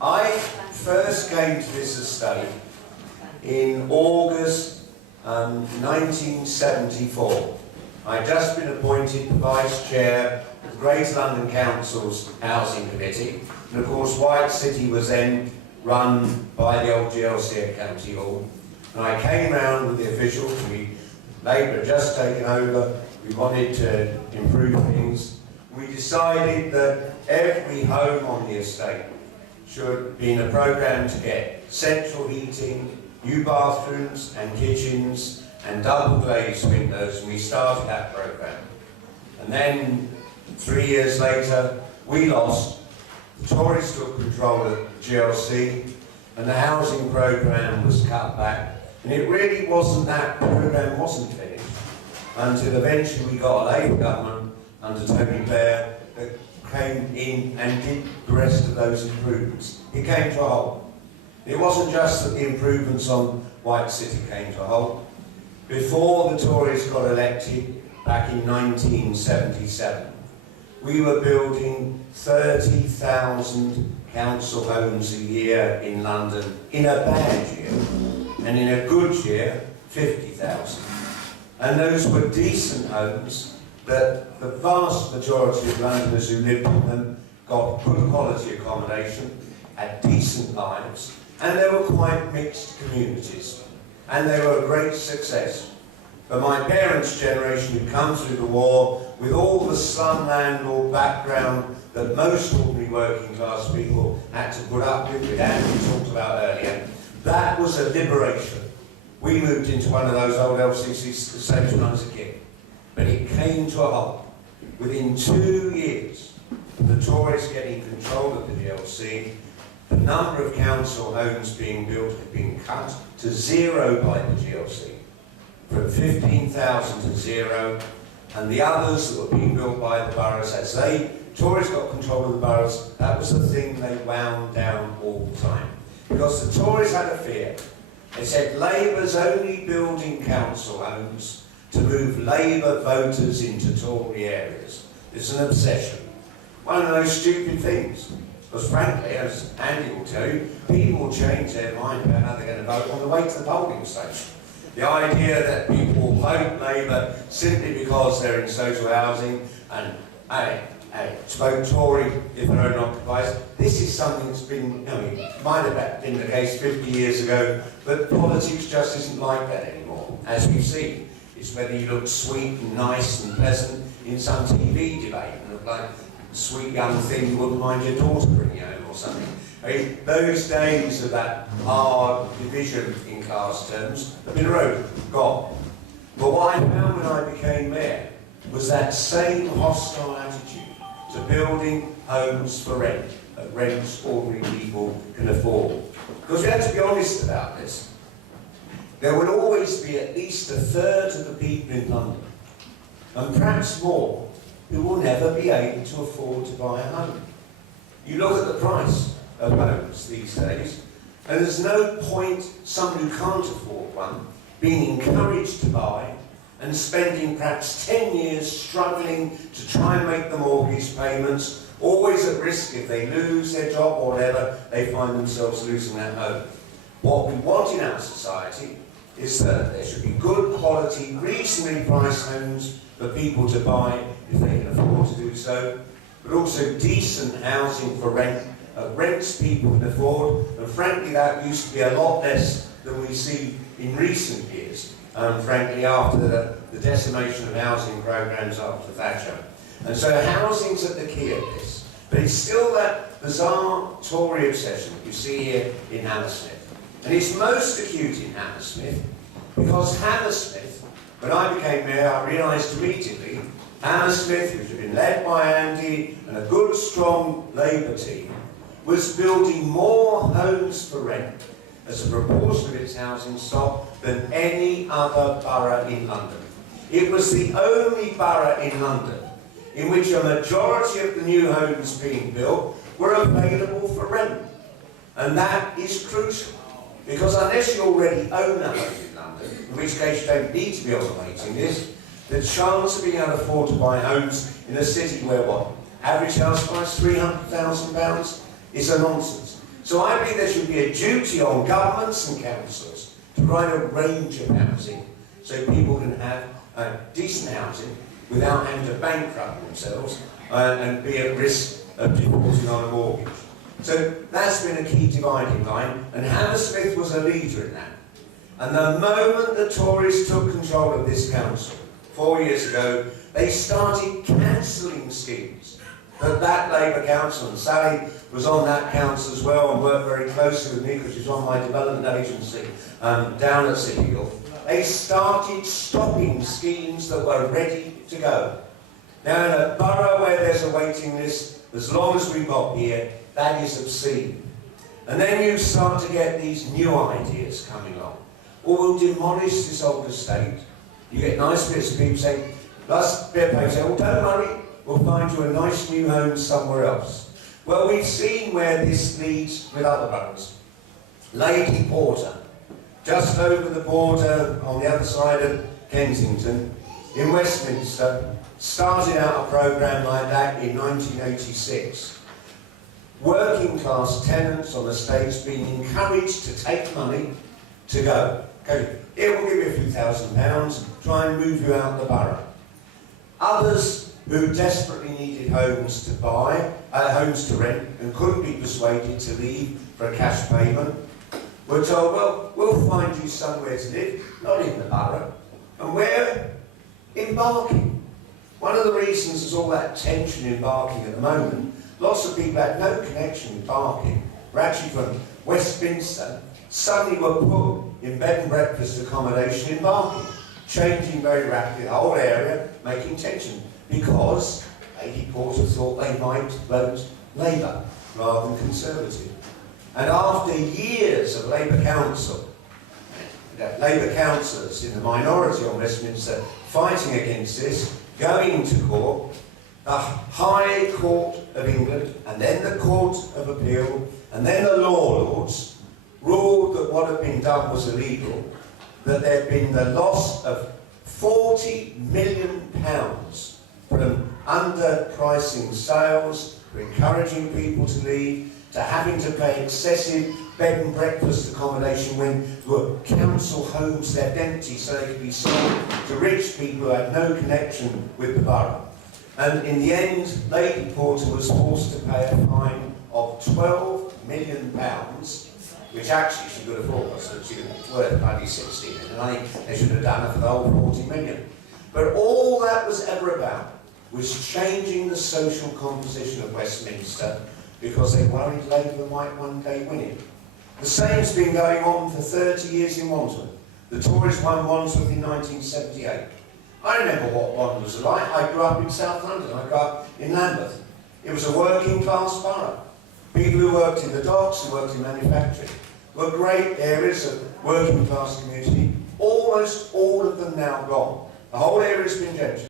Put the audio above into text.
I first came to this estate in August 1974. I'd just been appointed Vice Chair of the Greater London Council's Housing Committee, and of course White City was then run by the old GLC at County Hall. And I came round with the officials. Labour had just taken over. We wanted to improve things. We decided that every home on the estate should be in a programme to get central heating, new bathrooms and kitchens and double glazed windows, and we started that programme. And then 3 years later we lost. The Tories took control of the GLC and the housing programme was cut back, and it really wasn't, that programme wasn't finished until eventually we got a Labour government under Tony Blair that came in and did the rest of those improvements. It came to a halt. It wasn't just that the improvements on White City came to a halt. Before the Tories got elected back in 1977, we were building 30,000 council homes a year in London in a bad year, and in a good year, 50,000. And those were decent homes that the vast majority of Londoners who lived in them got good quality accommodation, had decent lives, and they were quite mixed communities. And they were a great success. But my parents' generation had come through the war with all the slum landlord background that most ordinary working class people had to put up with, Andy talked about earlier. That was a liberation. We moved into one of those old LCC estates when I was a kid. But it came to a halt. Within 2 years, the Tories getting control of the GLC, the number of council homes being built had been cut to zero by the GLC, from 15,000 to zero, and the others that were being built by the boroughs, as Tories got control of the boroughs, that was the thing they wound down all the time. Because the Tories had a fear. They said Labour's only building council homes to move Labour voters into Tory areas. It's an obsession. One of those stupid things. Because frankly, as Andy will tell you, people will change their mind about how they're going to vote on the way to the polling station. The idea that people will vote Labour simply because they're in social housing and vote Tory if they're owner-occupied. This is something that's been, might have been the case 50 years ago, but politics just isn't like that anymore. As we've seen, it's whether you look sweet and nice and pleasant in some TV debate and look like a sweet young thing you wouldn't mind your daughter bringing home or something. Those days of that hard division in class terms have been eroded, gone. But what I found when I became mayor was that same hostile attitude to building homes for rent, at rents ordinary people can afford. Because we have to be honest about this. There will always be at least a third of the people in London, and perhaps more, who will never be able to afford to buy a home. You look at the price of homes these days, and there's no point someone who can't afford one being encouraged to buy and spending perhaps 10 years struggling to try and make the mortgage payments, always at risk if they lose their job or whatever, they find themselves losing that home. What we want in our society is that there should be good quality, reasonably priced homes for people to buy if they can afford to do so, but also decent housing for rent, rents people can afford, and frankly that used to be a lot less than we see in recent years. Frankly, after the decimation of housing programmes after Thatcher. And so housing's at the key of this. But it's still that bizarre Tory obsession that you see here in Hammersmith. And it's most acute in Hammersmith because Hammersmith, when I became mayor, I realised immediately Hammersmith, which had been led by Andy and a good, strong Labour team, was building more homes for rent as a proportion of its housing stock than any other borough in London. It was the only borough in London in which a majority of the new homes being built were available for rent. And that is crucial, because unless you already own a home in London, in which case you don't need to be on the waiting list, the chance of being able to afford to buy homes in a city where average house price £300,000 is a nonsense. So I believe there should be a duty on governments and councils to provide a range of housing so people can have decent housing without having to bankrupt themselves and be at risk of defaulting on a mortgage. So that's been a key dividing line, and Hammersmith was a leader in that. And the moment the Tories took control of this council 4 years ago, they started cancelling schemes that Labour council, and Sally was on that council as well and worked very closely with me because she's on my development agency down at City Hall. They started stopping schemes that were ready to go. Now in a borough where there's a waiting list, as long as we've got here, that is obscene. And then you start to get these new ideas coming along. Or we'll demolish this old estate. You get nice bits of people saying, last bit of people say, well, don't worry, we'll find you a nice new home somewhere else. Well, we've seen where this leads with other boroughs. Lady Porter, just over the border on the other side of Kensington, in Westminster, started out a programme like that in 1986. Working class tenants on estates being encouraged to take money to go. Okay, here we'll give you a few £1,000, try and move you out the borough. Others who desperately needed homes to buy, homes to rent, and couldn't be persuaded to leave for a cash payment, were told, well, we'll find you somewhere to live, not in the borough. And where? In Barking. One of the reasons there's all that tension in Barking at the moment, lots of people had no connection with Barking, were actually from Westminster, suddenly were put in bed and breakfast accommodation in Barking, changing very rapidly the whole area, making tension, because Lady Porter thought they might vote Labour rather than Conservative. And after years of Labour councillors in the minority on Westminster fighting against this, going to court, the High Court of England, and then the Court of Appeal, and then the Law Lords, ruled that what had been done was illegal, that there had been the loss of £40 million from underpricing sales, for encouraging people to leave, to having to pay excessive bed and breakfast accommodation when there were council homes left empty so they could be sold to rich people who had no connection with the borough. And in the end, Lady Porter was forced to pay a fine of £12 million, which actually she could afford, so she was worth bloody 16 million, and I think they should have done it for the whole 40 million. But all that was ever about was changing the social composition of Westminster because they worried Labour might one day win it. The same's been going on for 30 years in Wandsworth. The Tories won Wandsworth in 1978. I remember what Wandsworth was like. I grew up in South London, I grew up in Lambeth. It was a working class borough. People who worked in the docks, who worked in manufacturing, were great areas of working class community. Almost all of them now gone. The whole area's been gentrified.